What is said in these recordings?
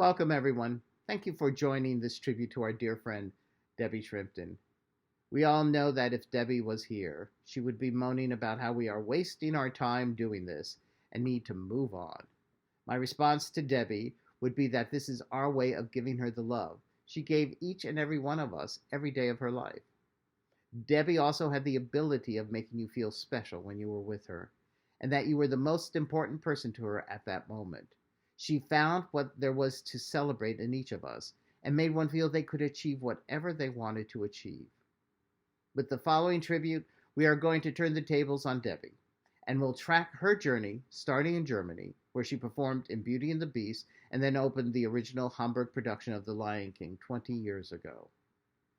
Welcome, everyone. Thank you for joining this tribute to our dear friend, Debbie Shrimpton. We all know that if Debbie was here, she would be moaning about how we are wasting our time doing this and need to move on. My response to Debbie would be that this is our way of giving her the love she gave each and every one of us every day of her life. Debbie also had the ability of making you feel special when you were with her, and that you were the most important person to her at that moment. She found what there was to celebrate in each of us and made one feel they could achieve whatever they wanted to achieve. With the following tribute, we are going to turn the tables on Debbie, and we'll track her journey starting in Germany, where she performed in Beauty and the Beast and then opened the original Hamburg production of The Lion King 20 years ago.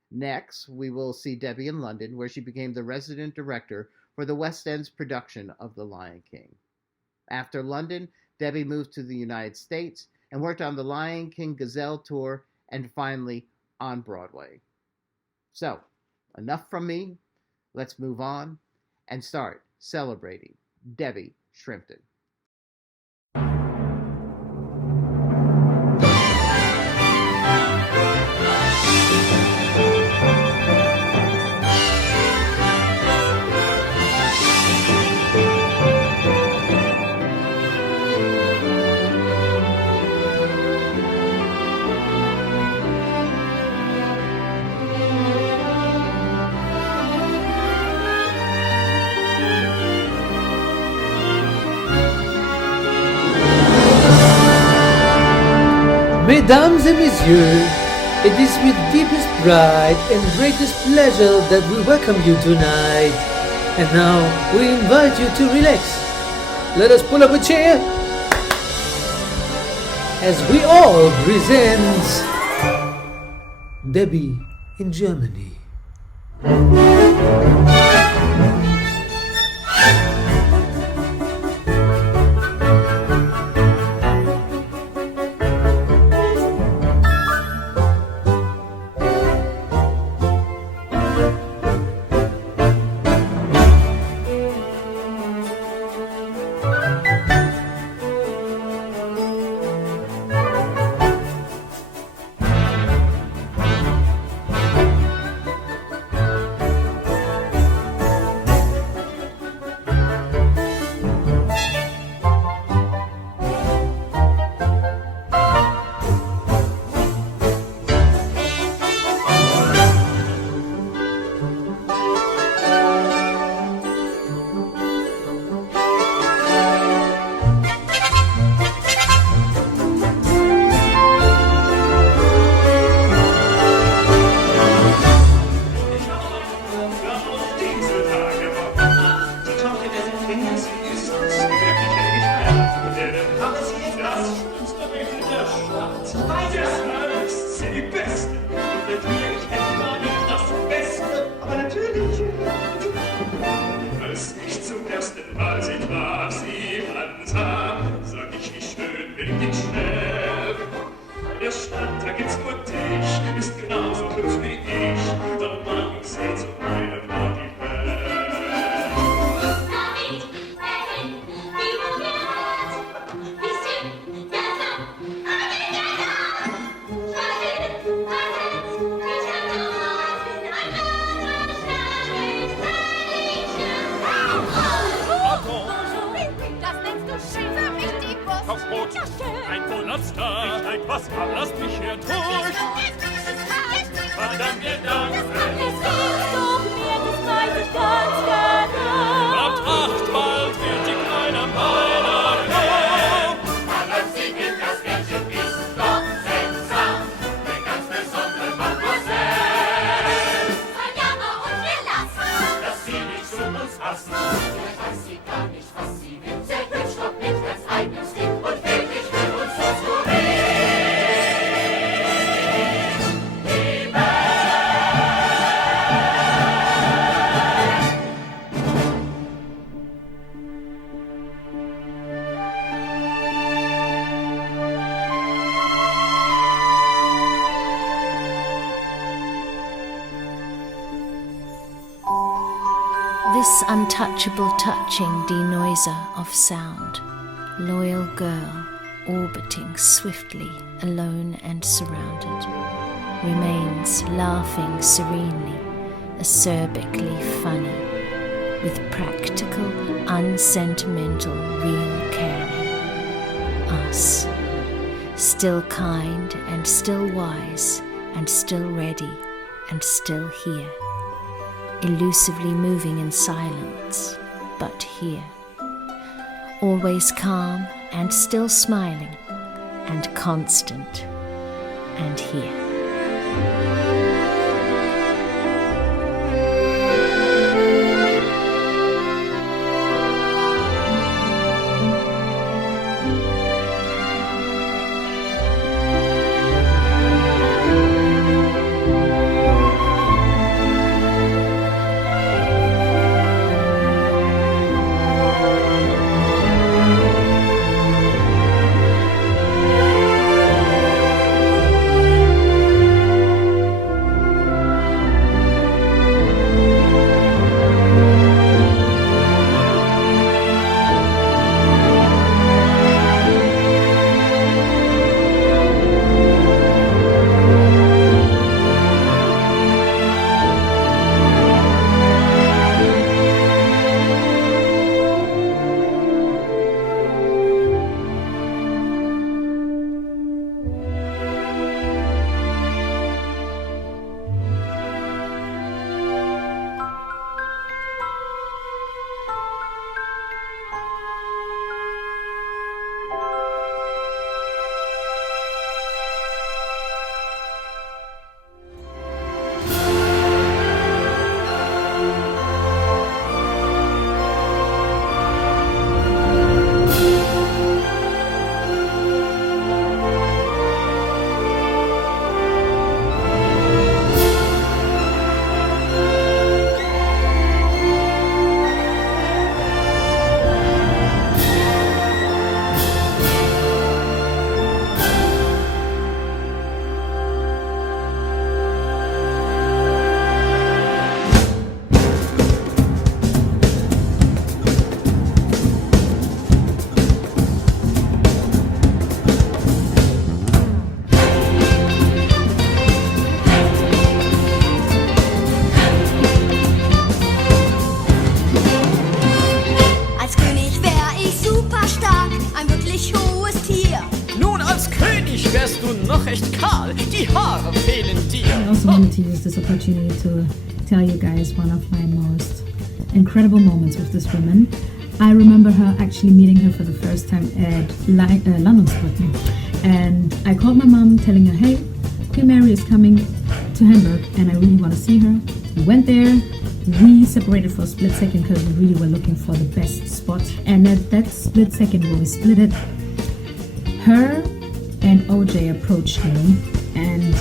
Next, we will see Debbie in London, where she became the resident director for the West End's production of The Lion King. After London, Debbie moved to the United States and worked on the Lion King Gazelle tour and finally on Broadway. So, enough from me. Let's move on and start celebrating Debbie Shrimpton. Mesdames et messieurs, it is with deepest pride and greatest pleasure that we welcome you tonight. And now we invite you to relax. Let us pull up a chair as we all present Debbie in Germany. This untouchable touching denoiser of sound, loyal girl, orbiting swiftly, alone and surrounded, remains laughing serenely, acerbically funny, with practical, unsentimental, real caring. Us, still kind and still wise and still ready and still here, elusively moving in silence, but here, always calm and still smiling and constant and here. To use this opportunity to tell you guys one of my most incredible moments with this woman. I remember her actually meeting her for the first time at Landungsbrücken, and I called my mom telling her, hey, Queen Mary is coming to Hamburg and I really want to see her. We went there, we separated for a split second because we really were looking for the best spot, and at that split second where we split it, her and OJ approached me and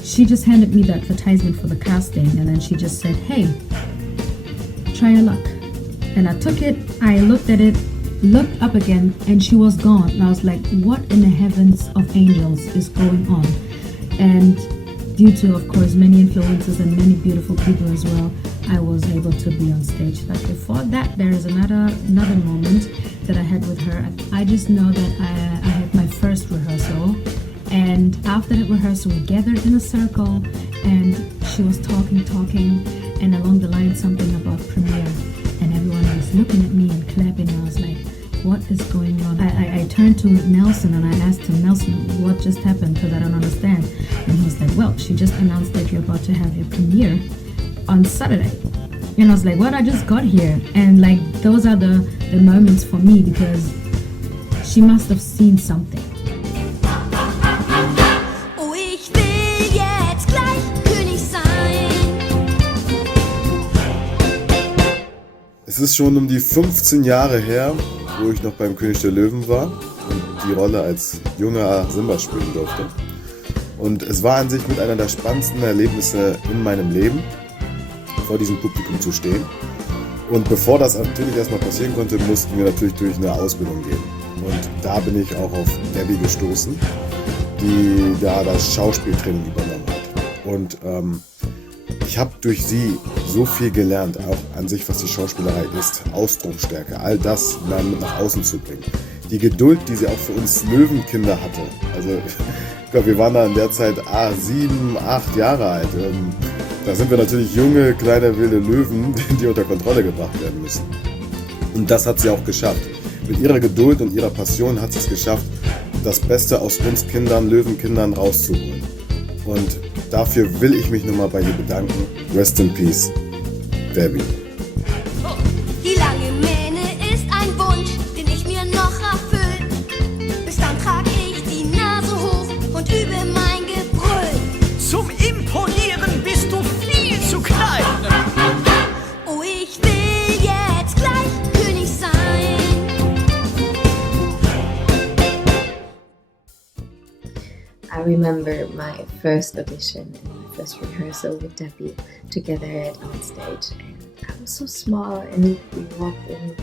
she just handed me the advertisement for the casting, and then she just said, hey, try your luck. And I took it, I looked at it, looked up again, and she was gone. And I was like, what in the heavens of angels is going on? And due to, of course, many influences and many beautiful people as well, I was able to be on stage. But before that, there is another moment that I had with her. I just know that I had my first rehearsal. And after that rehearsal, we gathered in a circle and she was talking, and along the line something about premiere. And everyone was looking at me and clapping. I was like, what is going on? I turned to Nelson and I asked him, Nelson, what just happened? Because I don't understand. And he was like, well, she just announced that you're about to have your premiere on Saturday. And I was like, what? I just got here. And like, those are the moments for me, because she must have seen something. Es ist schon um die 15 Jahre her, wo ich noch beim König der Löwen war und die Rolle als junger Simba spielen durfte. Und es war an sich mit einer der spannendsten Erlebnisse in meinem Leben, vor diesem Publikum zu stehen. Und bevor das natürlich erstmal passieren konnte, mussten wir natürlich durch eine Ausbildung gehen. Und da bin ich auch auf Debbie gestoßen, die da das Schauspieltraining übernommen hat. Und ich habe durch sie so viel gelernt, auch an sich, was die Schauspielerei ist, Ausdrucksstärke, all das mit nach außen zu bringen. die Geduld, die sie auch für uns Löwenkinder hatte. Also ich glaube, wir waren da in der Zeit 7, 8 Jahre alt. Da sind wir natürlich junge, kleine, wilde Löwen, die unter Kontrolle gebracht werden müssen. Und das hat sie auch geschafft. Mit ihrer Geduld und ihrer Passion hat sie es geschafft, das Beste aus uns Kindern, Löwenkindern rauszuholen. Und dafür will ich mich nochmal bei ihr bedanken. Rest in Peace, Debbie. Die lange Mähne ist ein Wunsch, den ich mir noch erfüll. Bis dann trag ich die Nase hoch und übe mein Gebrüll. Zum Imponieren bist du viel zu klein. Oh, ich will jetzt gleich König sein. I remember my first audition and my first rehearsal with Debbie together on stage, and I was so small, and we walked in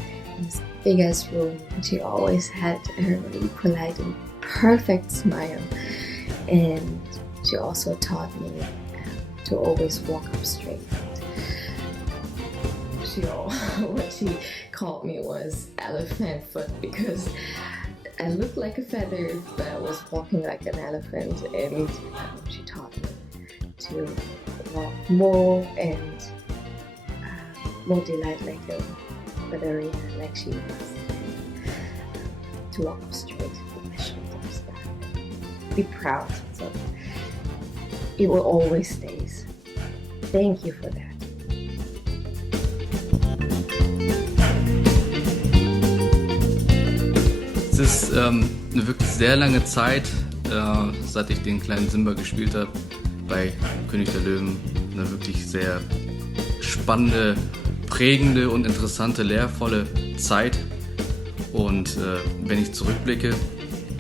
this big ass room, and she always had her really polite and perfect smile, and she also taught me to always walk up straight. What she called me was elephant foot, because I looked like a feather, but I was walking like an elephant, and she taught me to walk more and more delight like a feather, like she was, and to walk up straight with my shoulders back. Be proud. So it will always stay. Thank you for that. Es ist eine wirklich sehr lange Zeit, seit ich den kleinen Simba gespielt habe, bei König der Löwen. Eine wirklich sehr spannende, prägende und interessante, lehrvolle Zeit. Und wenn ich zurückblicke,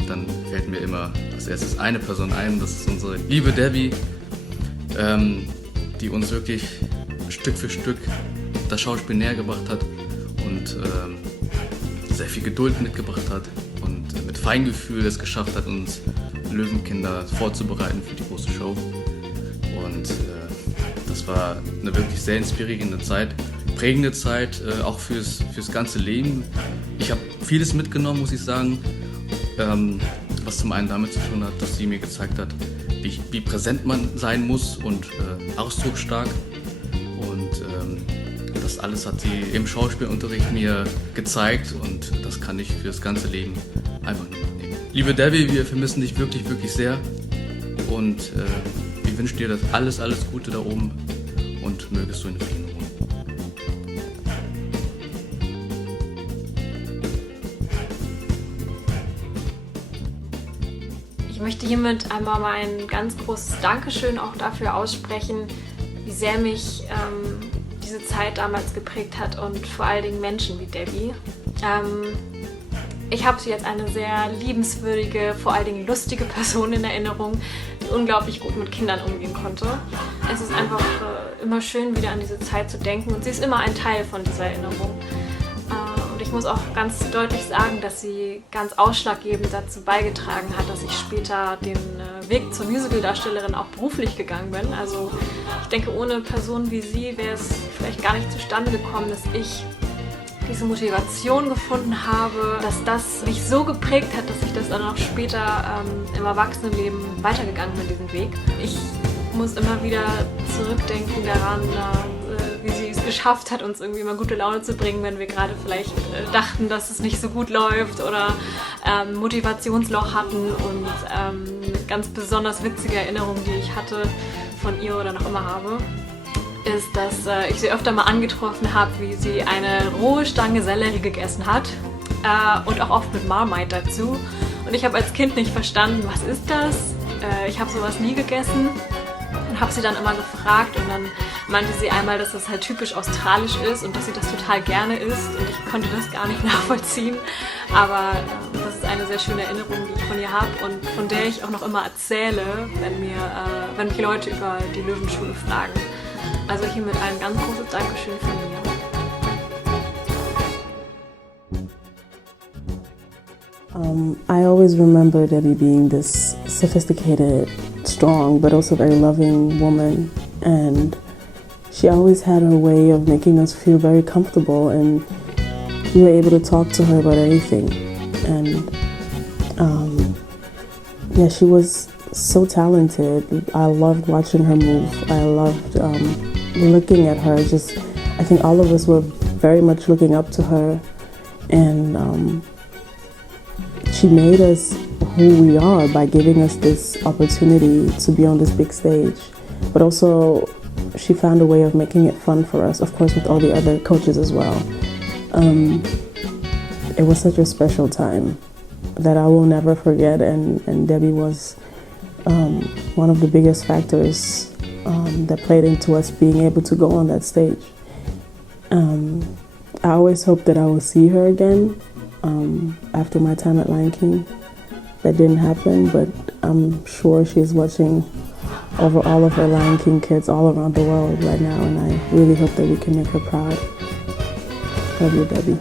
dann fällt mir immer als erstes eine Person ein, das ist unsere liebe Debbie, die uns wirklich Stück für Stück das Schauspiel näher gebracht hat und sehr viel Geduld mitgebracht hat und mit Feingefühl es geschafft hat, uns Löwenkinder vorzubereiten für die große Show. Und das war eine wirklich sehr inspirierende Zeit, prägende Zeit, auch fürs ganze Leben. Ich habe vieles mitgenommen, muss ich sagen, was zum einen damit zu tun hat, dass sie mir gezeigt hat, wie präsent man sein muss und ausdrucksstark. Und das alles hat sie im Schauspielunterricht mir gezeigt und das kann ich für das ganze Leben einfach nur mitnehmen. Liebe Debbie, wir vermissen dich wirklich, wirklich sehr und wir wünschen dir das alles Gute da oben und mögest du in Frieden ruhen. Ich möchte hiermit einmal mein ganz großes Dankeschön auch dafür aussprechen, wie sehr mich diese Zeit damals geprägt hat und vor allen Dingen Menschen wie Debbie. Ich habe sie als eine sehr liebenswürdige, vor allen Dingen lustige Person in Erinnerung, die unglaublich gut mit Kindern umgehen konnte. Es ist einfach immer schön, wieder an diese Zeit zu denken und sie ist immer ein Teil von dieser Erinnerung. Und ich muss auch ganz deutlich sagen, dass sie ganz ausschlaggebend dazu beigetragen hat, dass ich später den Weg zur Musicaldarstellerin auch beruflich gegangen bin. Also ich denke, ohne Personen wie sie wäre es vielleicht gar nicht zustande gekommen, dass ich diese Motivation gefunden habe, dass das mich so geprägt hat, dass ich das dann auch später im Erwachsenenleben weitergegangen bin, diesen Weg. Ich muss immer wieder zurückdenken daran, wie sie es geschafft hat, uns irgendwie mal gute Laune zu bringen, wenn wir gerade vielleicht dachten, dass es nicht so gut läuft oder Motivationsloch hatten. Und eine ganz besonders witzige Erinnerung, die ich hatte von ihr oder noch immer habe, ist, dass ich sie öfter mal angetroffen habe, wie sie eine rohe Stange Sellerie gegessen hat und auch oft mit Marmite dazu. Und ich habe als Kind nicht verstanden, was ist das? Ich habe sowas nie gegessen und habe sie dann immer gefragt und dann meinte sie einmal, dass das halt typisch australisch ist und dass sie das total gerne isst und ich konnte das gar nicht nachvollziehen. Aber das ist eine sehr schöne Erinnerung, die ich von ihr habe und von der ich auch noch immer erzähle, wenn mich Leute über die Löwenschule fragen. Also hiermit ein ganz großes Dankeschön von mir. I always remember Debbie being this sophisticated, strong, but also very loving woman, and she always had her way of making us feel very comfortable, and we were able to talk to her about anything. And yeah, she was so talented. I loved watching her move. I loved looking at her. Just, I think all of us were very much looking up to her, and she made us who we are by giving us this opportunity to be on this big stage. But also, she found a way of making it fun for us, of course, with all the other coaches as well. It was such a special time that I will never forget, and Debbie was one of the biggest factors that played into us being able to go on that stage. I always hoped that I would see her again after my time at Lion King. That didn't happen, but I'm sure she's watching over all of her Lion King kids all around the world right now, and I really hope that we can make her proud. Love you, Debbie.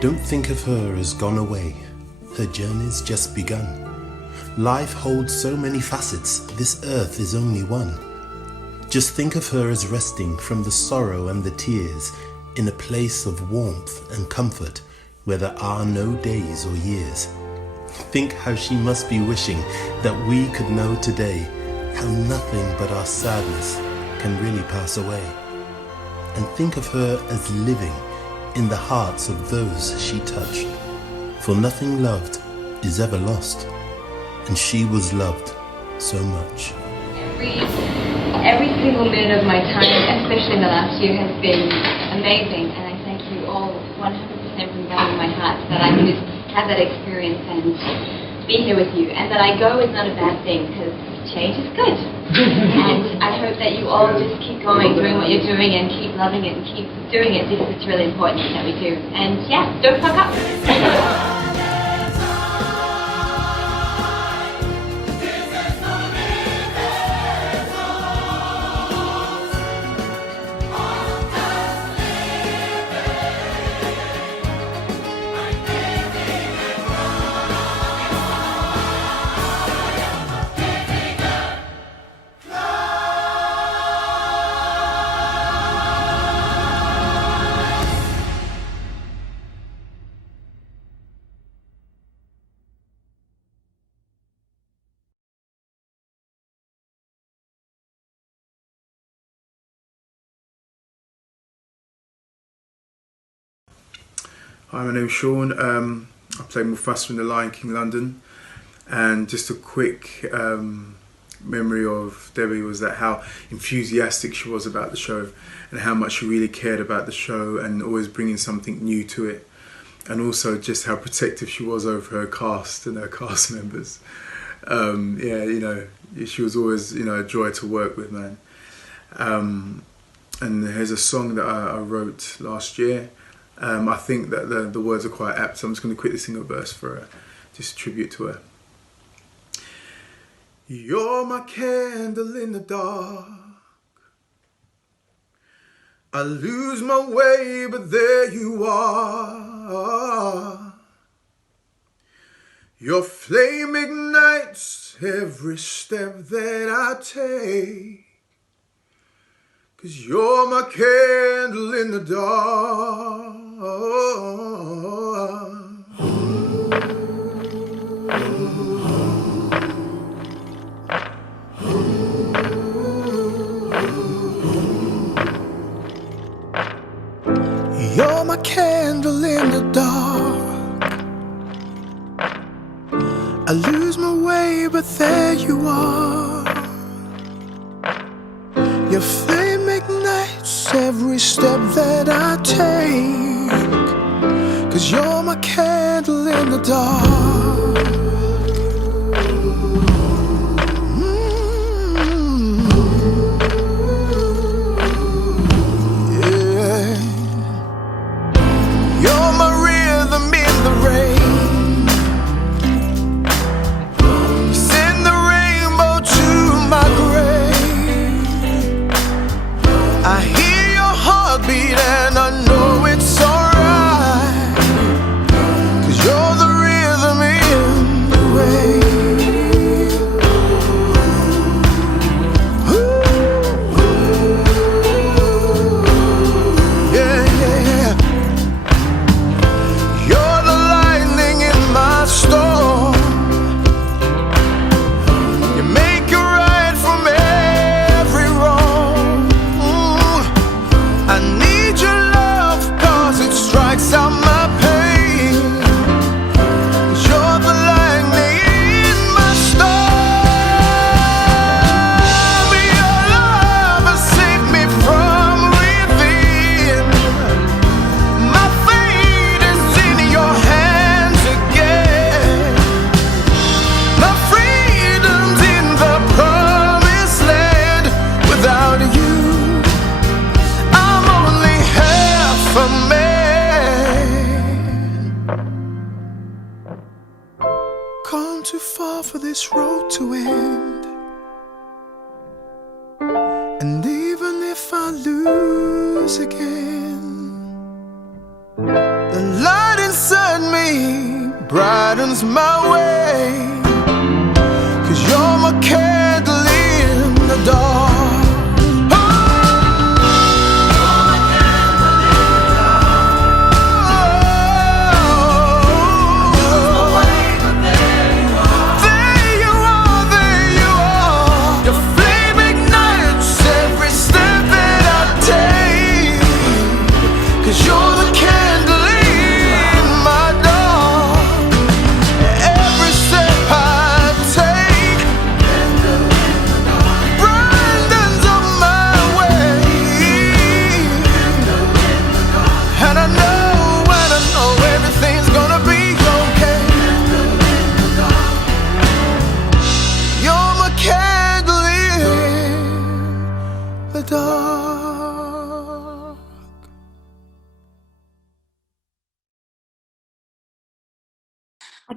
Don't think of her as gone away. Her journey's just begun. Life holds so many facets, this earth is only one. Just think of her as resting from the sorrow and the tears in a place of warmth and comfort where there are no days or years. Think how she must be wishing that we could know today how nothing but our sadness can really pass away. And think of her as living in the hearts of those she touched. For nothing loved is ever lost, and she was loved so much. Every single minute of my time, especially in the last year, has been amazing, and I thank you all 100% from the bottom of my heart that I could have that experience and be here with you, and that I go is not a bad thing, because change is good. And I hope that you all just keep going, doing what you're doing, and keep loving it and keep doing it, because it's really important that we do. And yeah, don't fuck up. Hi, my name's Sean. I play Mufasa in The Lion King London, and just a quick memory of Debbie was that how enthusiastic she was about the show and how much she really cared about the show and always bringing something new to it, and also just how protective she was over her cast and her cast members. Yeah, you know, she was always, you know, a joy to work with, man. And here's a song that I wrote last year. I think that the words are quite apt, so I'm just going to quickly sing a verse for her, just a tribute to her. You're my candle in the dark. I lose my way, but there you are. Your flame ignites every step that I take. 'Cause you're my candle in the dark. You're my candle in the dark. I lose my way, but there you are. Your flame ignites every step that I take. 'Cause you're my candle in the dark. Yeah. You're my rhythm in the rain. You send the rainbow to my grave. I hear your heartbeat and I know it's alright. 'Cause you're the rhythm in the rain. Yeah, yeah, yeah. You're the lightning in my storm. You make it right from every wrong. I need your love 'cause it strikes out my pain. 'Cause you're the lightning in my storm. Your love has saved me from within. My fate is in your hands again. My freedom's in the promised land. Without you, I'm only half a man. Come too far for this road to end. And even if I lose again, the light inside me brightens my way. dark.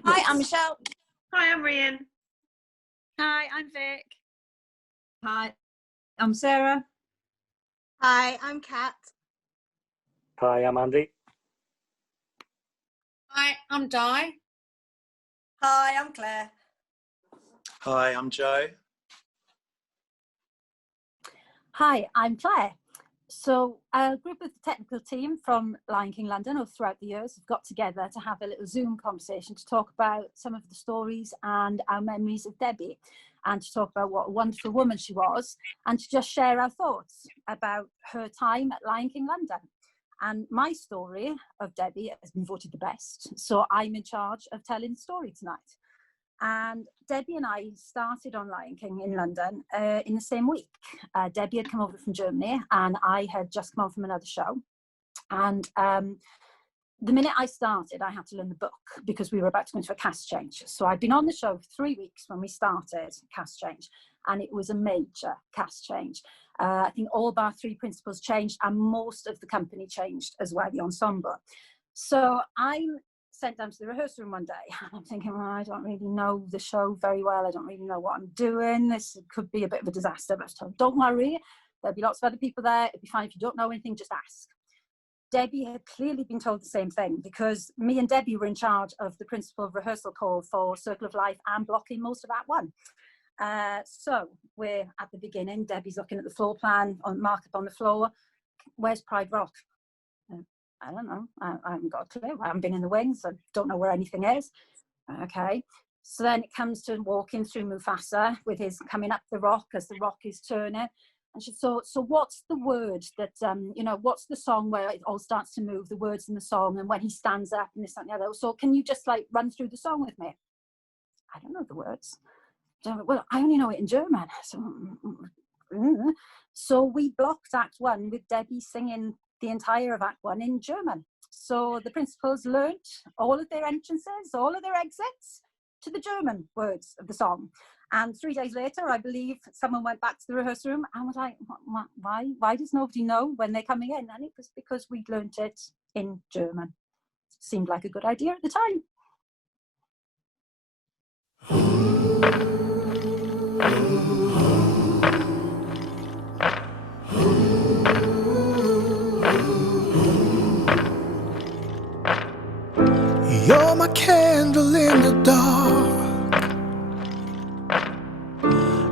Hi, I'm Michelle. Hi, I'm Rian. Hi, I'm Vic. Hi, I'm Sarah. Hi, I'm Kat. Hi, I'm Andy. Hi, I'm Di. Hi, I'm Claire. Hi, I'm Joe. Hi, I'm Claire. So a group of the technical team from Lion King London, or throughout the years, have got together to have a little Zoom conversation to talk about some of the stories and our memories of Debbie, and to talk about what a wonderful woman she was, and to just share our thoughts about her time at Lion King London. And my story of Debbie has been voted the best, so I'm in charge of telling the story tonight. And Debbie and I started on Lion King in London in the same week. Debbie had come over from Germany and I had just come on from another show. And the minute I started, I had to learn the book because we were about to go into a cast change. So I'd been on the show for 3 weeks when we started cast change, and it was a major cast change. I think all bar 3 principals changed, and most of the company changed as well, the ensemble. So I'm sent down to the rehearsal room one day and I'm thinking, well, I don't really know the show very well. I don't really know what I'm doing. This could be a bit of a disaster. But I was told, don't worry, there'll be lots of other people there. It'll be fine. If you don't know anything, just ask. Debbie had clearly been told the same thing, because me and Debbie were in charge of the principal rehearsal call for Circle of Life and blocking most of Act 1. So we're at the beginning. Debbie's looking at the floor plan, on markup on the floor. Where's Pride Rock? I don't know. I haven't got a clue. I haven't been in the wings. I don't know where anything is. Okay. So then it comes to walking through Mufasa with his coming up the rock as the rock is turning. And she thought, so what's the word that, what's the song where it all starts to move, the words in the song, and when he stands up and this and the other. So can you just like run through the song with me? I don't know the words. Well, I only know it in German. So we blocked Act 1 with Debbie singing the entire of Act 1 in German. So the principals learnt all of their entrances, all of their exits to the German words of the song. And 3 days later, I believe someone went back to the rehearsal room and was like, why does nobody know when they're coming in? And it was because we'd learnt it in German. Seemed like a good idea at the time. You're my candle in the dark.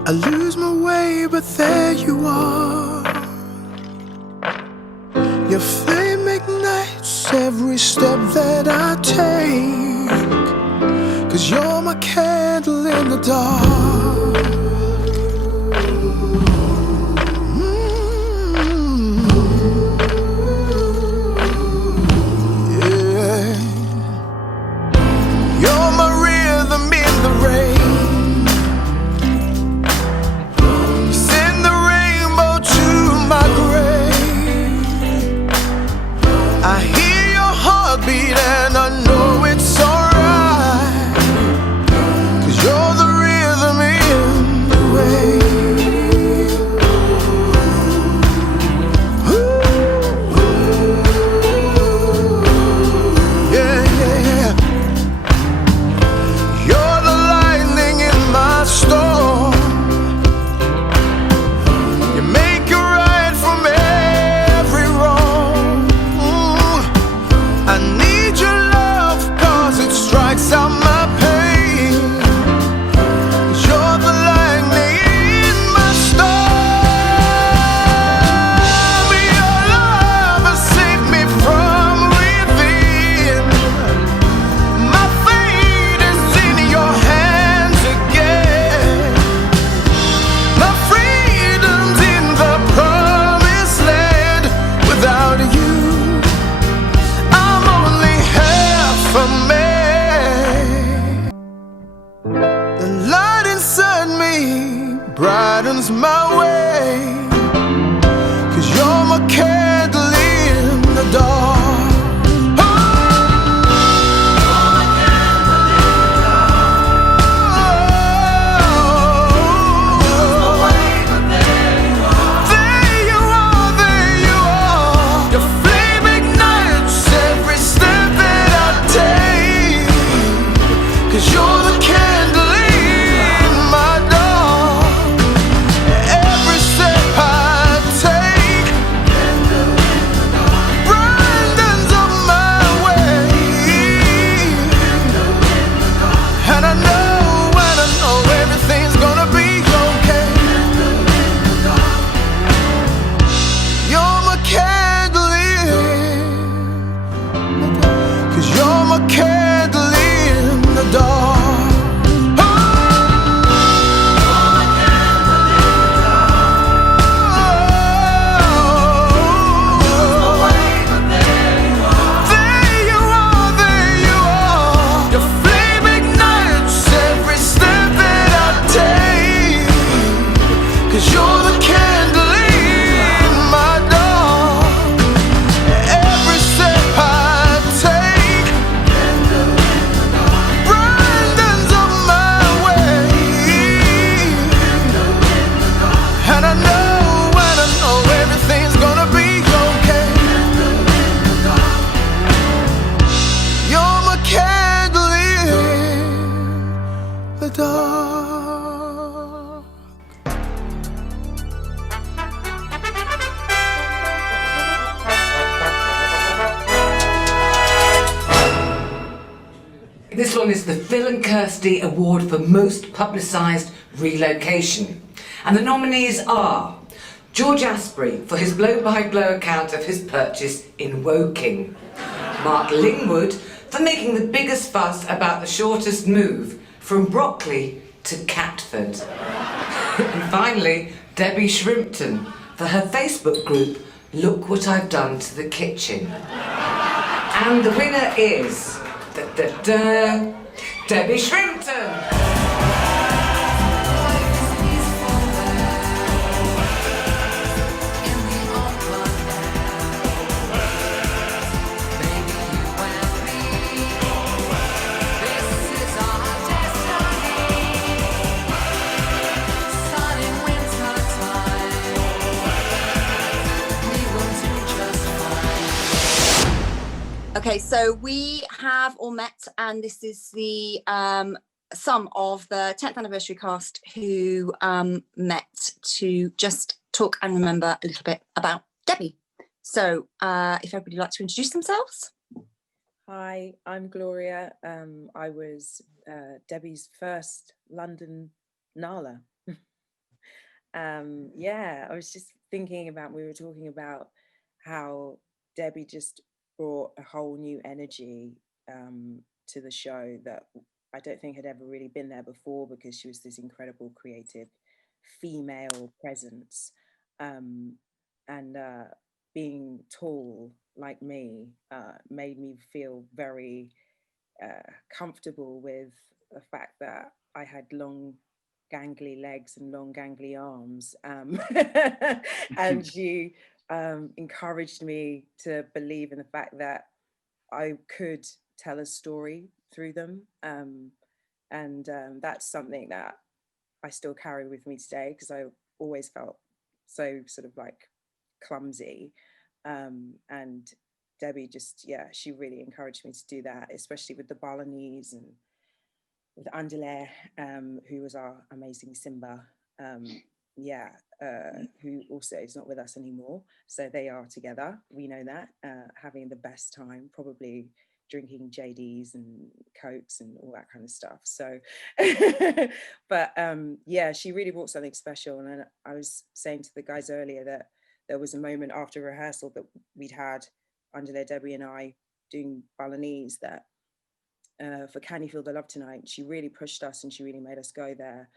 I lose my way, but there you are. Your flame ignites every step that I take, 'cause you're my candle in the dark. Yeah. You're my rhythm in the rain. I hear your heartbeat and I know it's alright, 'cause you're the rhythm in the rain. Yeah, yeah, yeah. You're the lightning in my storm. You make it right from every wrong. I need your love, 'cause it strikes out my pain. 'Cause you're the lightning in my storm. Your love has saved me from within. My fate is in your hands again. My freedom's in the promised land. Without you, I'm only half a man. The light inside me brightens my way, 'cause you're my candle in the dark. There you 'cause you're the candle in my dark. Every step I take brightens up my way. And I know everything's gonna be okay. You're my candle in the dark. This one is the Phil and Kirsty Award for Most Publicised Relocation. And the nominees are George Asprey for his blow-by-blow account of his purchase in Woking, Mark Lingwood for making the biggest fuss about the shortest move from Brockley to Catford, and finally Debbie Shrimpton for her Facebook group Look What I've Done to the Kitchen. And the winner is Debbie Shrimpton. Okay, so we have all met, and this is the some of the 10th anniversary cast who met to just talk and remember a little bit about Debbie. So if everybody would like to introduce themselves. Hi, I'm Gloria. I was Debbie's first London Nala. Yeah, I was just thinking about, we were talking about how Debbie just brought a whole new energy to the show that I don't think had ever really been there before, because she was this incredible creative female presence, and being tall like me made me feel very comfortable with the fact that I had long gangly legs and long gangly arms, and she encouraged me to believe in the fact that I could tell a story through them, and that's something that I still carry with me today, because I always felt so sort of like clumsy, and Debbie just, yeah, she really encouraged me to do that, especially with the Balinese and with Andale, who was our amazing Simba, who also is not with us anymore. So they are together, we know that, having the best time, probably drinking JDs and Cokes and all that kind of stuff. So, but yeah, she really brought something special. And I was saying to the guys earlier that there was a moment after rehearsal that we'd had, Andale, Debbie and I, doing Balinese, that for Can You Feel the Love Tonight, she really pushed us and she really made us go there.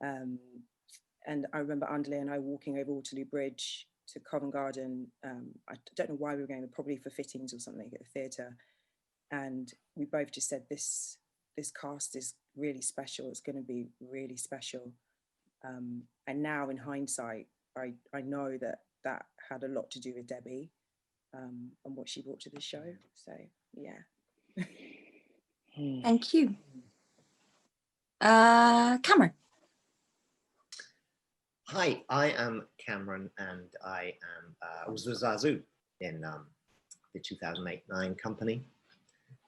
And I remember Andale and I walking over Waterloo Bridge to Covent Garden. I don't know why we were going, probably for fittings or something at the theatre. And we both just said, this cast is really special. It's going to be really special. And now in hindsight, I know that had a lot to do with Debbie and what she brought to the show. So, yeah. Thank you. Cameron. Hi, I am Cameron, and I was with Zazu in the 2008-9 company,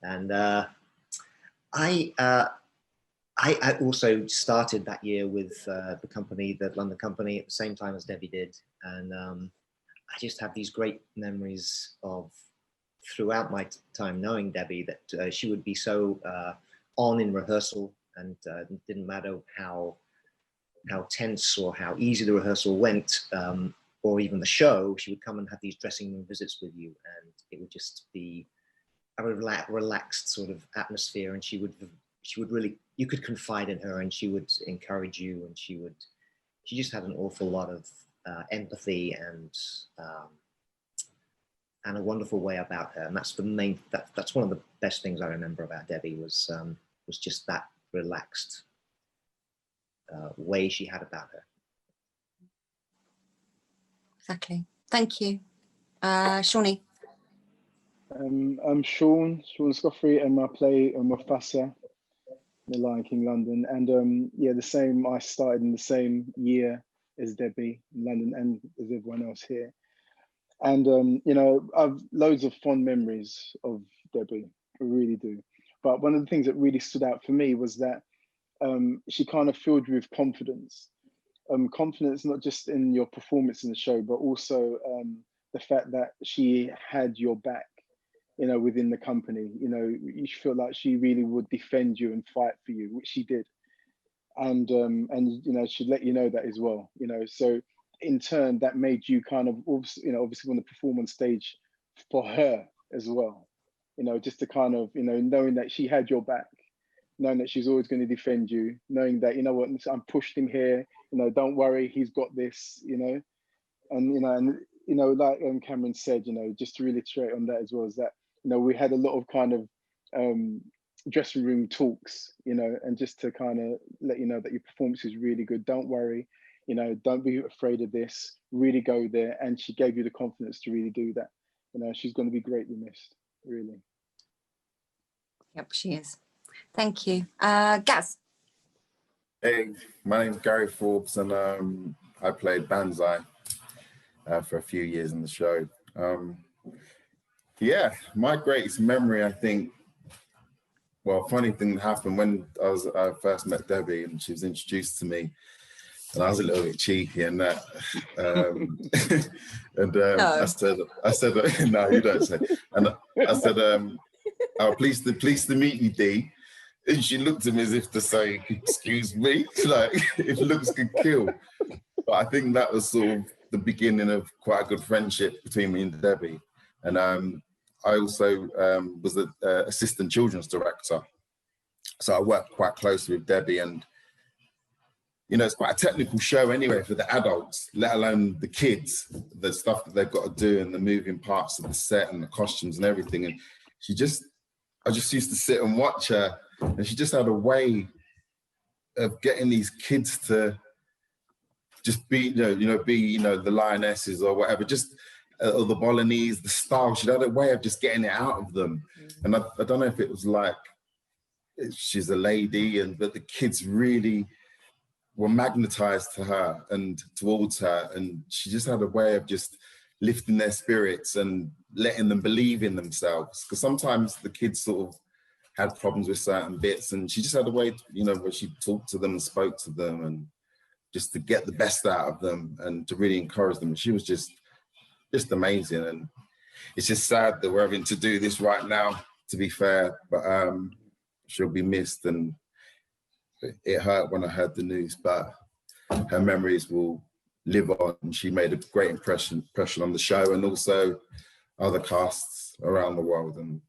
and I also started that year with the company, the London company, at the same time as Debbie did, and I just have these great memories of, throughout my time knowing Debbie, that she would be so on in rehearsal, and it didn't matter how tense or how easy the rehearsal went, or even the show, she would come and have these dressing room visits with you, and it would just be a relaxed sort of atmosphere, and she would really, you could confide in her, and she would encourage you, and she just had an awful lot of empathy and a wonderful way about her, and that's that's one of the best things I remember about Debbie, was just that relaxed way she had about her. exactly. Thank you. Shawnee. I'm Sean Scoffrey, and I play Mufasa in The Lion King London. And yeah, the same, I started in the same year as Debbie in London and as everyone else here. And you know, I've loads of fond memories of Debbie, I really do. But one of the things that really stood out for me was that she kind of filled you with confidence. Confidence not just in your performance in the show, but also the fact that she had your back, you know, within the company. You know, you feel like she really would defend you and fight for you, which she did. And you know, she'd let you know that as well, you know. So in turn, that made you kind of, you know, obviously want to perform on stage for her as well, you know, just to kind of, you know, knowing that she had your back, knowing that she's always going to defend you, knowing that, you know what, I'm pushed him here, you know, don't worry, he's got this, you know. And you know, like Cameron said, you know, just to reiterate on that as well, is that, you know, we had a lot of kind of dressing room talks, you know, and just to kind of let you know that your performance is really good. Don't worry, you know, don't be afraid of this, really go there. And she gave you the confidence to really do that. You know, she's going to be greatly missed, really. Yep, she is. Thank you. Gaz. Hey, my name's Gary Forbes, and I played Banzai for a few years in the show. Yeah, my greatest memory, I think, well, funny thing happened when I first met Debbie and she was introduced to me, and I was a little bit cheeky and that. And no. I said, no, you don't say. And I said, oh, pleased to meet you, Dee. And she looked at me as if to say, excuse me, like, if looks could kill. But I think that was sort of the beginning of quite a good friendship between me and Debbie. And I also was the assistant children's director. So I worked quite closely with Debbie, and, you know, it's quite a technical show anyway for the adults, let alone the kids, the stuff that they've got to do and the moving parts of the set and the costumes and everything. And I just used to sit and watch her, and she just had a way of getting these kids to just be, be the lionesses or whatever, just or the Bolognese, the style. She had a way of just getting it out of them. And I don't know if it was like she's a lady, but the kids really were magnetized to her and towards her, and she just had a way of just lifting their spirits and letting them believe in themselves. Because sometimes the kids sort of had problems with certain bits, and she just had a way, where she talked to them and spoke to them, and just to get the best out of them and to really encourage them. She was just amazing. And it's just sad that we're having to do this right now, to be fair, but she'll be missed, and it hurt when I heard the news, but her memories will live on. She made a great impression on the show and also other casts around the world. And,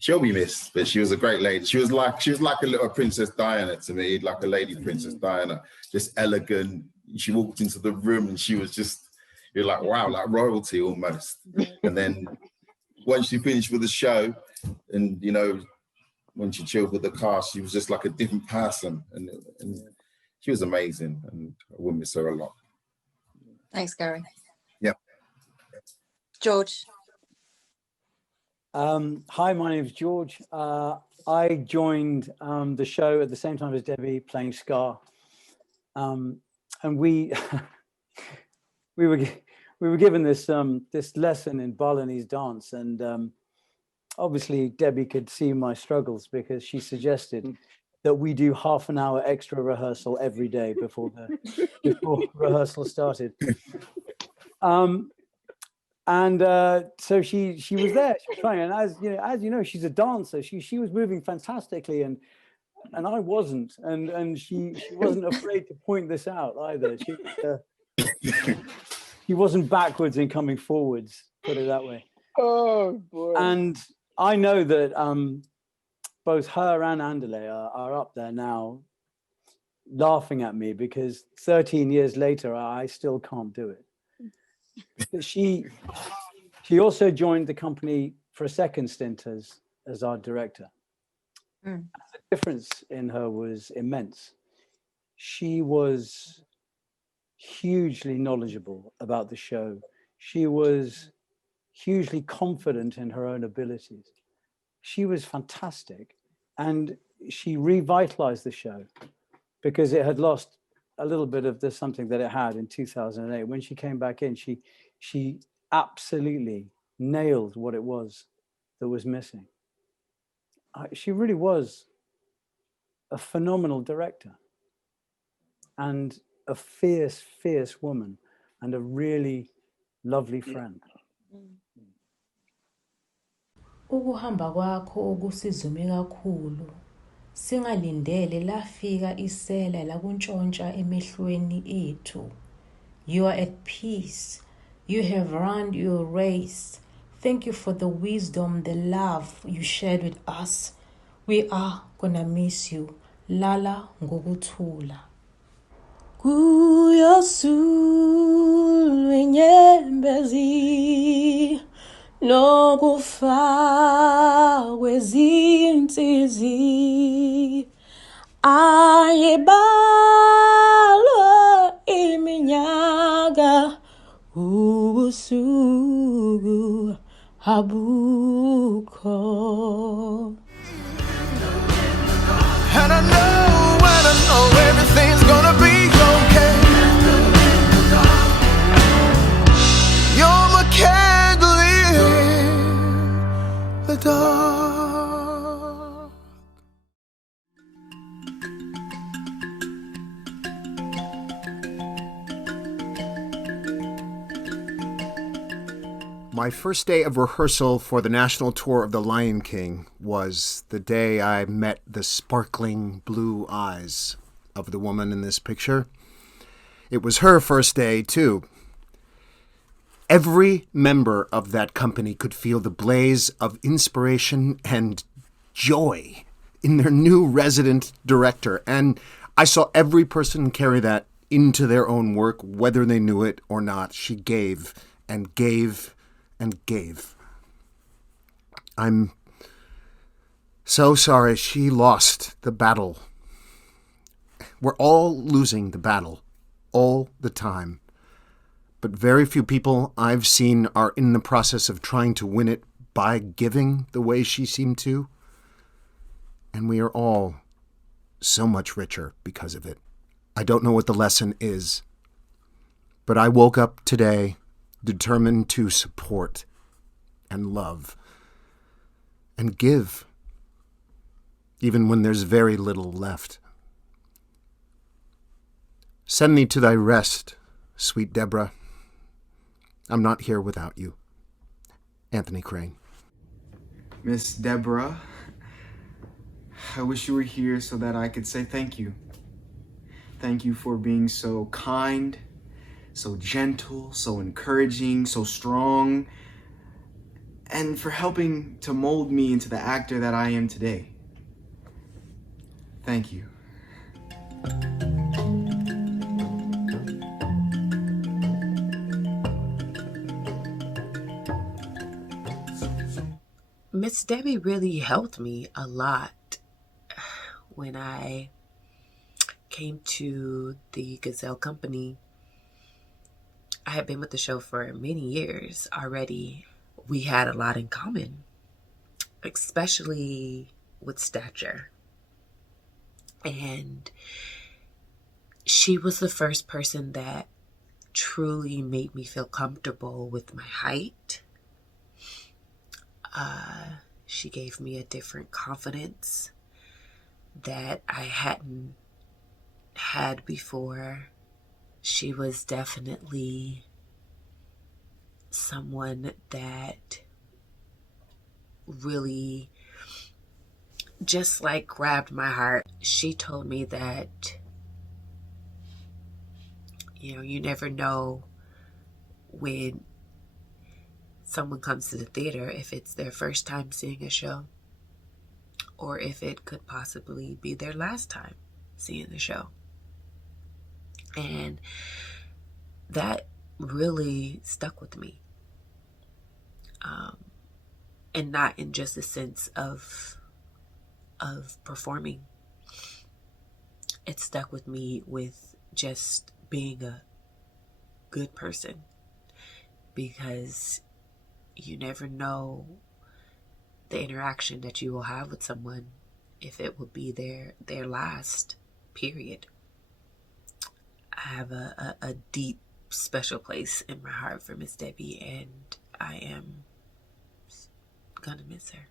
she'll be missed, but she was a great lady. She was like a little Princess Diana to me, like a lady Princess Diana, just elegant. She walked into the room and she was just, you're like, wow, like royalty almost. And then once she finished with the show and, when she chilled with the cast, she was just like a different person. And she was amazing, and I will miss her a lot. Thanks, Gary. Yeah. George. Hi, my name is George. I joined the show at the same time as Debbie, playing Scar, and we were given this this lesson in Balinese dance, and obviously Debbie could see my struggles because she suggested that we do half an hour extra rehearsal every day before rehearsal started. So she was there, she was trying, and as you know, she's a dancer. She was moving fantastically, and I wasn't, and she wasn't afraid to point this out either. She wasn't backwards in coming forwards, put it that way. Oh boy! And I know that both her and Adelaide are up there now, laughing at me because 13 years later I still can't do it. But she also joined the company for a second stint as our director. The difference in her was immense. She was hugely knowledgeable about the show. She was hugely confident in her own abilities. She was fantastic, and she revitalized the show because it had lost a little bit of the something that it had in 2008. When she came back in, she absolutely nailed what it was that was missing. She really was a phenomenal director and a fierce, fierce woman and a really lovely friend. Ukuhamba kwakho kusizume kakhulu. Singalindele lafika isela lakuntshontsha emehlweni ethu. You are at peace. You have run your race. Thank you for the wisdom, the love you shared with us. We are gonna miss you. Lala ngokuthula. Kuyosulwa inyembezi nokufa kwezinsizi. Ayebalwe iminyaka ubusuku abukho. And I know everything's gonna be okay. You're my candle in the dark. My first day of rehearsal for the national tour of The Lion King was the day I met the sparkling blue eyes of the woman in this picture. It was her first day, too. Every member of that company could feel the blaze of inspiration and joy in their new resident director, and I saw every person carry that into their own work, whether they knew it or not. She gave and gave and gave. I'm so sorry she lost the battle. We're all losing the battle all the time. But very few people I've seen are in the process of trying to win it by giving the way she seemed to. And we are all so much richer because of it. I don't know what the lesson is, but I woke up today determined to support and love and give, even when there's very little left. Send me to thy rest, sweet Deborah. I'm not here without you. Anthony Crane. Miss Deborah, I wish you were here so that I could say thank you. Thank you for being so kind, so gentle, so encouraging, so strong, and for helping to mold me into the actor that I am today. Thank you. Miss Debbie really helped me a lot when I came to the Gazelle company. I had been with the show for many years already. We had a lot in common, especially with stature. And she was the first person that truly made me feel comfortable with my height. She gave me a different confidence that I hadn't had before. She was definitely someone that really just like grabbed my heart. She told me that, you never know when someone comes to the theater if it's their first time seeing a show or if it could possibly be their last time seeing the show. And that really stuck with me. And not in just a sense of performing. It stuck with me with just being good person, because you never know the interaction that you will have with someone, if it will be their last, period. I have a deep, special place in my heart for Miss Debbie, and I am gonna miss her.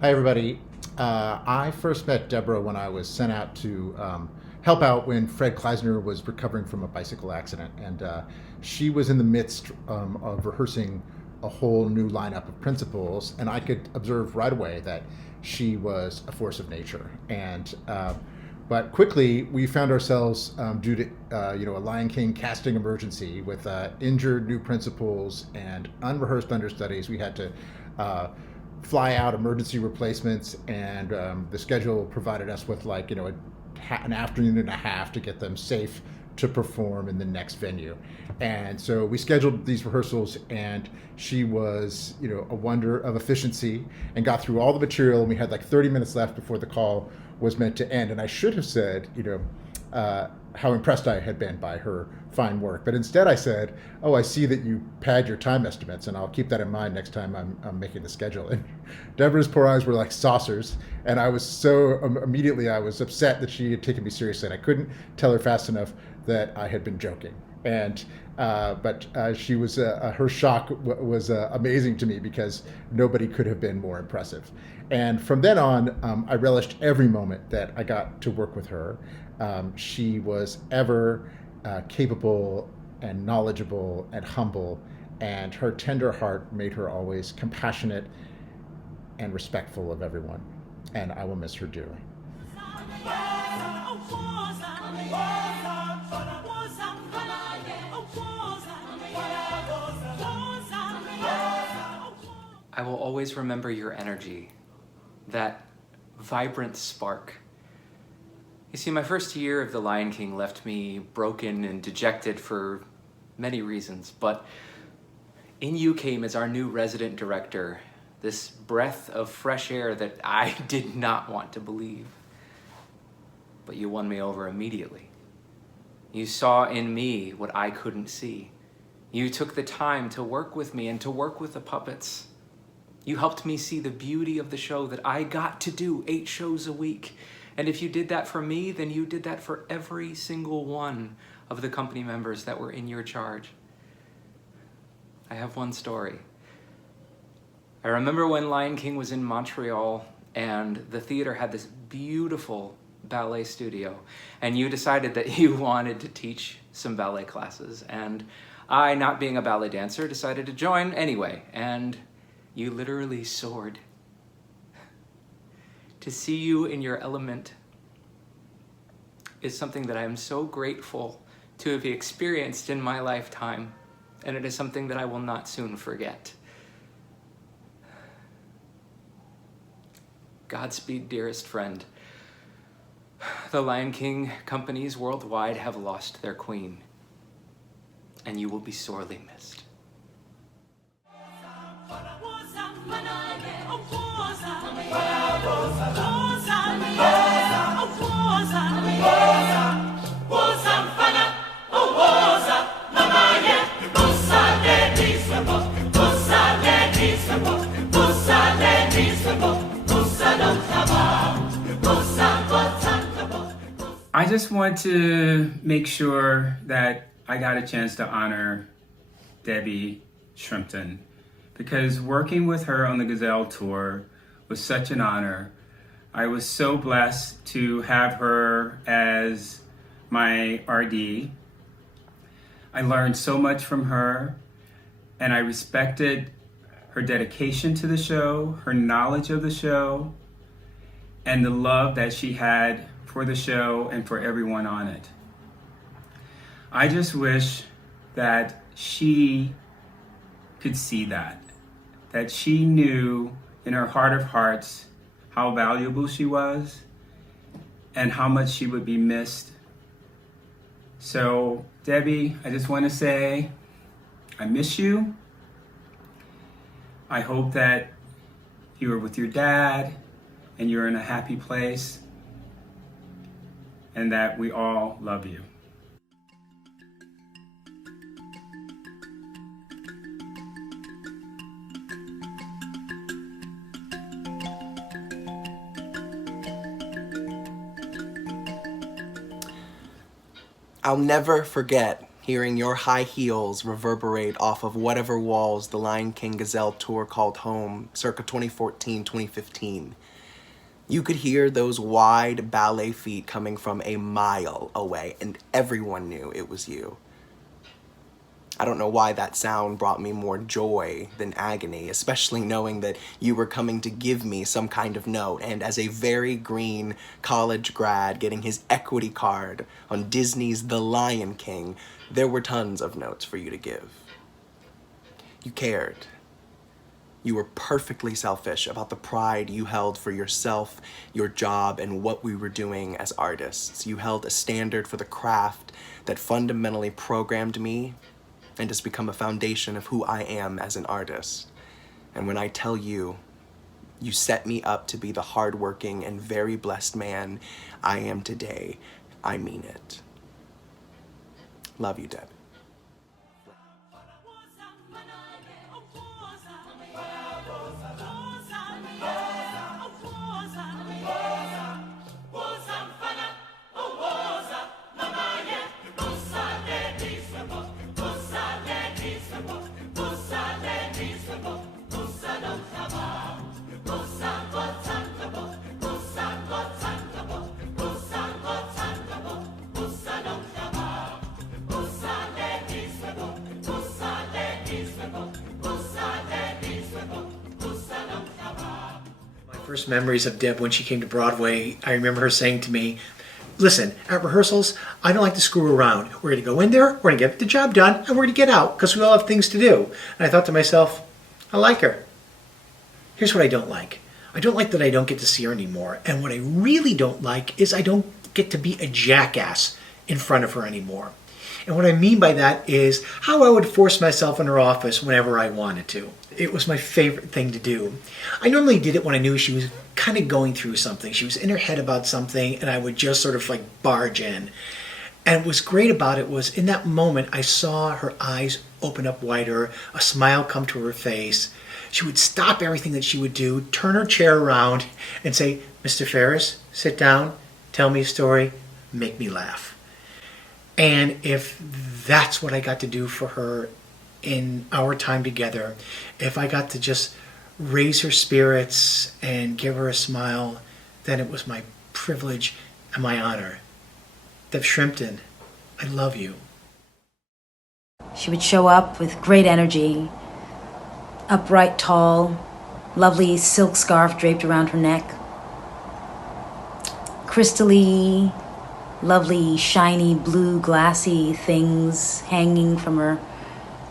Hi, everybody. I first met Deborah when I was sent out to help out when Fred Kleisner was recovering from a bicycle accident. And she was in the midst of rehearsing a whole new lineup of principals. And I could observe right away that she was a force of nature. And but quickly, we found ourselves due to a Lion King casting emergency with injured new principals and unrehearsed understudies. We had to fly out emergency replacements, and the schedule provided us with an afternoon and a half to get them safe to perform in the next venue. And so we scheduled these rehearsals, and she was a wonder of efficiency and got through all the material, and we had 30 minutes left before the call was meant to end. And I should have said how impressed I had been by her fine work, but instead I said, "Oh, I see that you pad your time estimates, and I'll keep that in mind next time I'm making the schedule." And Deborah's poor eyes were like saucers, and I was so immediately I was upset that she had taken me seriously, and I couldn't tell her fast enough that I had been joking. And but she was her shock was amazing to me, because nobody could have been more impressive. And from then on, I relished every moment that I got to work with her. She was ever capable and knowledgeable and humble, and her tender heart made her always compassionate and respectful of everyone. And I will miss her dearly. I will always remember your energy, that vibrant spark. You see, my first year of The Lion King left me broken and dejected for many reasons, but in you came as our new resident director, this breath of fresh air that I did not want to believe. But you won me over immediately. You saw in me what I couldn't see. You took the time to work with me and to work with the puppets. You helped me see the beauty of the show that I got to do 8 shows a week. And if you did that for me, then you did that for every single one of the company members that were in your charge. I have one story. I remember when Lion King was in Montreal, and the theater had this beautiful ballet studio, and you decided that you wanted to teach some ballet classes. And I, not being a ballet dancer, decided to join anyway, and you literally soared. To see you in your element is something that I am so grateful to have experienced in my lifetime, and it is something that I will not soon forget. Godspeed, dearest friend. The Lion King companies worldwide have lost their queen, and you will be sorely missed. I just want to make sure that I got a chance to honor Debbie Shrimpton, because working with her on the Gazelle tour was such an honor. I was so blessed to have her as my RD. I learned so much from her, and I respected her dedication to the show, her knowledge of the show, and the love that she had for the show and for everyone on it. I just wish that she could see that she knew in her heart of hearts how valuable she was and how much she would be missed. So, Debbie, I just want to say, I miss you. I hope that you are with your dad and you're in a happy place, and that we all love you. I'll never forget hearing your high heels reverberate off of whatever walls the Lion King Gazelle tour called home circa 2014, 2015. You could hear those wide ballet feet coming from a mile away, and everyone knew it was you. I don't know why that sound brought me more joy than agony, especially knowing that you were coming to give me some kind of note, and as a very green college grad getting his equity card on Disney's The Lion King, there were tons of notes for you to give. You cared. You were perfectly selfish about the pride you held for yourself, your job, and what we were doing as artists. You held a standard for the craft that fundamentally programmed me and has become a foundation of who I am as an artist. And when I tell you, you set me up to be the hardworking and very blessed man I am today, I mean it. Love you, Deb. First memories of Deb when she came to Broadway, I remember her saying to me, listen, at rehearsals, I don't like to screw around. We're going to go in there, we're going to get the job done, and we're going to get out because we all have things to do. And I thought to myself, I like her. Here's what I don't like. I don't like that I don't get to see her anymore. And what I really don't like is I don't get to be a jackass in front of her anymore. And what I mean by that is how I would force myself in her office whenever I wanted to. It was my favorite thing to do. I normally did it when I knew she was kind of going through something. She was in her head about something, and I would just sort of like barge in. And what was great about it was in that moment, I saw her eyes open up wider, a smile come to her face. She would stop everything that she would do, turn her chair around, and say, Mr. Ferris, sit down, tell me a story, make me laugh. And if that's what I got to do for her in our time together, if I got to just raise her spirits and give her a smile, then it was my privilege and my honor. Deb Shrimpton, I love you. She would show up with great energy, upright, tall, lovely silk scarf draped around her neck, crystally, lovely, shiny, blue, glassy things hanging from her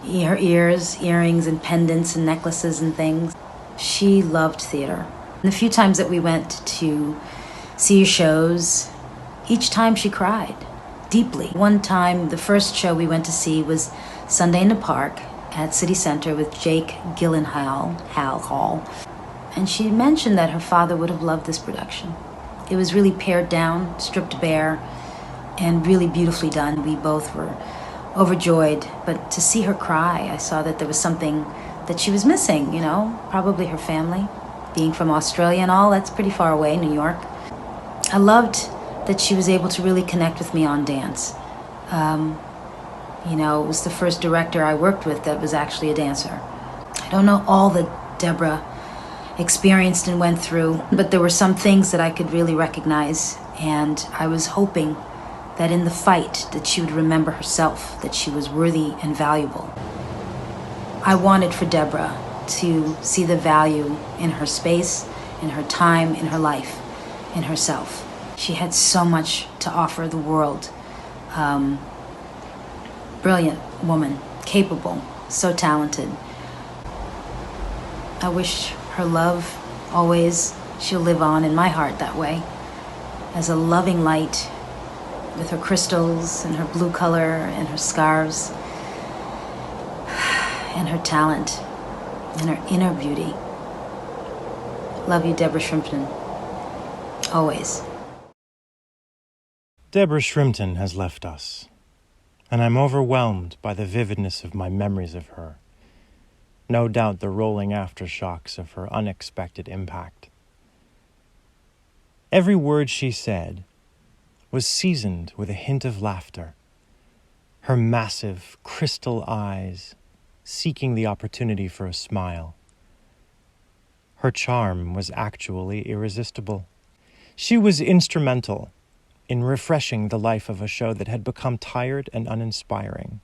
ears, earrings and pendants and necklaces and things. She loved theater. And the few times that we went to see shows, each time she cried deeply. One time, the first show we went to see was Sunday in the Park at City Center with Jake Gyllenhaal, Hall. And she mentioned that her father would have loved this production. It was really pared down, stripped bare, and really beautifully done. We both were overjoyed, but to see her cry, I saw that there was something that she was missing, probably her family. Being from Australia and all, that's pretty far away, New York. I loved that she was able to really connect with me on dance. It was the first director I worked with that was actually a dancer. I don't know all that Deborah experienced and went through, but there were some things that I could really recognize, and I was hoping that in the fight that she would remember herself, that she was worthy and valuable. I wanted for Deborah to see the value in her space, in her time, in her life, in herself. She had so much to offer the world. Brilliant woman, capable, so talented. I wish her love always, she'll live on in my heart that way, as a loving light with her crystals and her blue color and her scarves and her talent and her inner beauty. Love you, Deborah Shrimpton. Always. Deborah Shrimpton has left us, and I'm overwhelmed by the vividness of my memories of her. No doubt the rolling aftershocks of her unexpected impact. Every word she said was seasoned with a hint of laughter, her massive crystal eyes seeking the opportunity for a smile. Her charm was actually irresistible. She was instrumental in refreshing the life of a show that had become tired and uninspiring.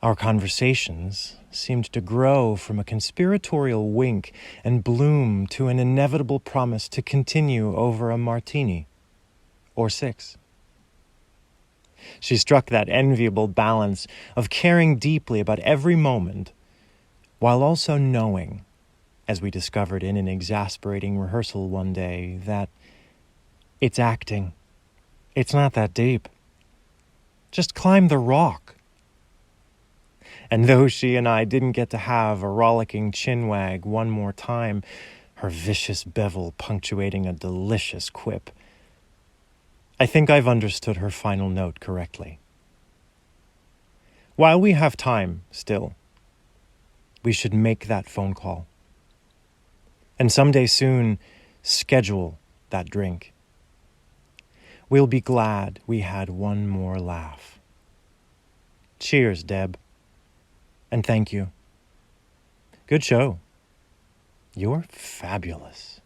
Our conversations seemed to grow from a conspiratorial wink and bloom to an inevitable promise to continue over a martini, or 6. She struck that enviable balance of caring deeply about every moment, while also knowing, as we discovered in an exasperating rehearsal one day, that it's acting. It's not that deep. Just climb the rock. And though she and I didn't get to have a rollicking chinwag one more time, her vicious bevel punctuating a delicious quip, I think I've understood her final note correctly. While we have time still, we should make that phone call. And someday soon, schedule that drink. We'll be glad we had one more laugh. Cheers, Deb. And thank you. Good show. You're fabulous.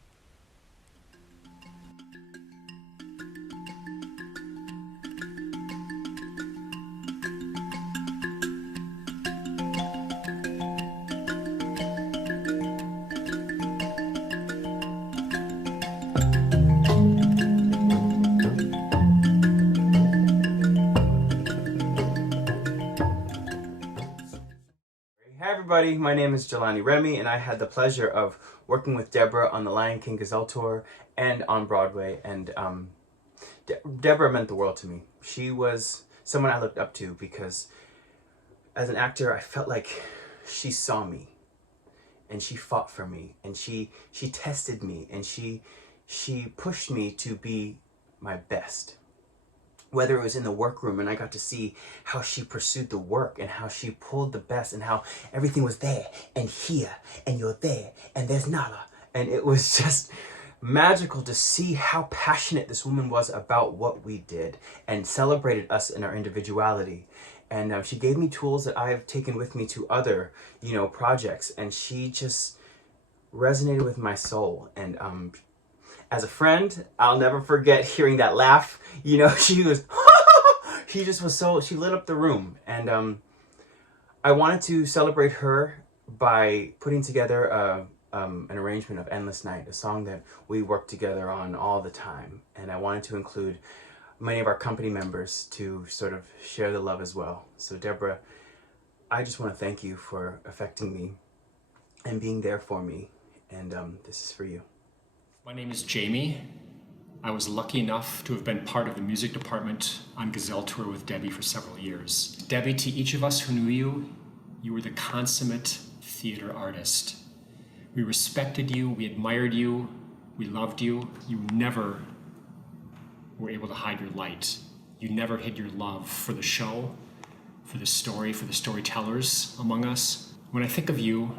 Everybody, my name is Jelani Remy, and I had the pleasure of working with Deborah on the Lion King Gazelle tour and on Broadway. And Deborah meant the world to me. She was someone I looked up to because as an actor, I felt like she saw me and she fought for me and she tested me and she pushed me to be my best. Whether it was in the workroom and I got to see how she pursued the work and how she pulled the best and how everything was there and here and you're there and there's nada. And it was just magical to see how passionate this woman was about what we did and celebrated us in our individuality. And she gave me tools that I have taken with me to other, projects. And she just resonated with my soul. And as a friend, I'll never forget hearing that laugh. She was, she just was she lit up the room. And I wanted to celebrate her by putting together an arrangement of Endless Night, a song that we worked together on all the time. And I wanted to include many of our company members to sort of share the love as well. So Deborah, I just want to thank you for affecting me and being there for me. And this is for you. My name is Jamie. I was lucky enough to have been part of the music department on Gazelle tour with Debbie for several years. Debbie, to each of us who knew you, you were the consummate theater artist. We respected you, we admired you, we loved you. You never were able to hide your light. You never hid your love for the show, for the story, for the storytellers among us. When I think of you,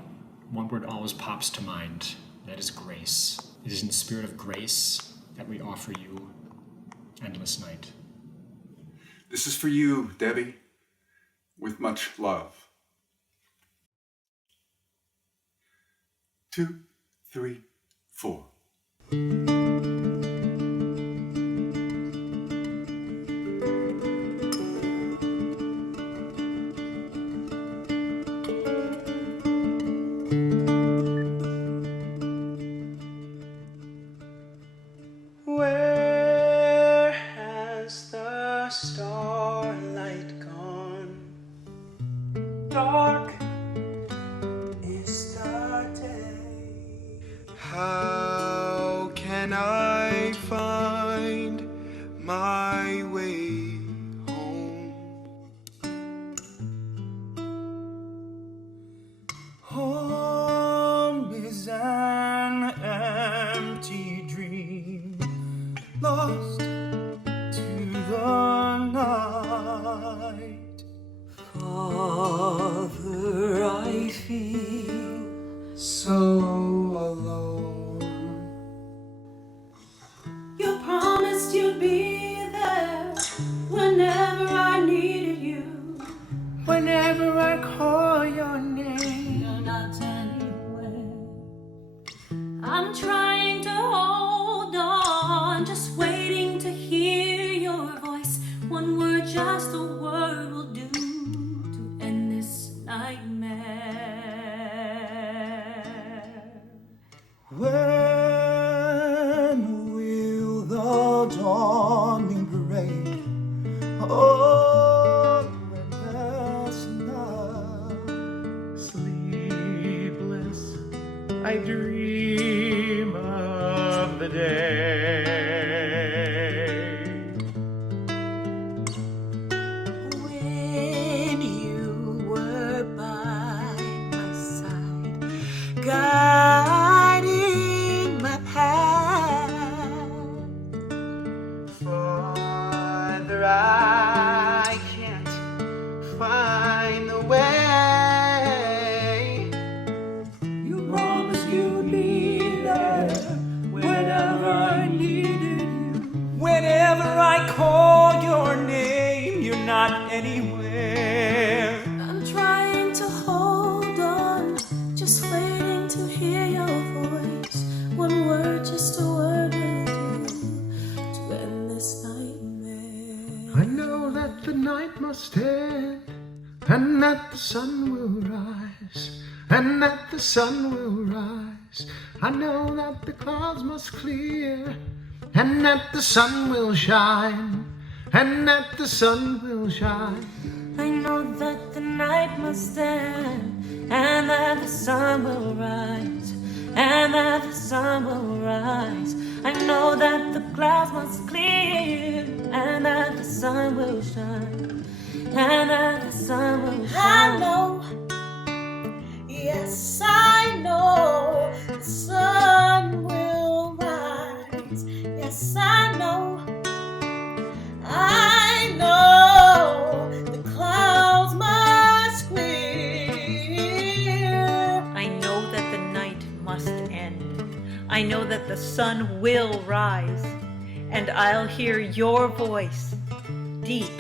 one word always pops to mind. That is grace. It is in the spirit of grace that we offer you Endless Night. This is for you, Debbie, with much love. 2, 3, 4. Where has the starlight gone? Dark is the day. How can I find my way home? Home is an empty dream, lost to the night. Father, I feel so alone. You promised you'd be there whenever I need whenever I call your name. You're not anywhere. I'm trying to hold on, just waiting to hear your voice. One word, just a word will do to end this nightmare. When will the dawning break? Oh, last night, sleepless, I dream of the day when you were by my side, guiding my path. Farther I can't find the way. You promised you'd be there whenever I needed you. Whenever I call your name, you're not anywhere. I'm trying to hold on, just waiting to hear your voice. One word, just a word will do to end this nightmare. I know that the night must end, and that the sun will rise, and that the sun will rise. I know that the clouds must clear, and that the sun will shine, and that the sun will shine. I know that the night must end, and that the sun will rise, and that the sun will rise. I know that the clouds must clear, and that the sun will shine, and that the sun will shine. I know, yes, I know the sun will rise. Yes, I know the clouds must clear. I know that the night must end. I know that the sun will rise, and I'll hear your voice deep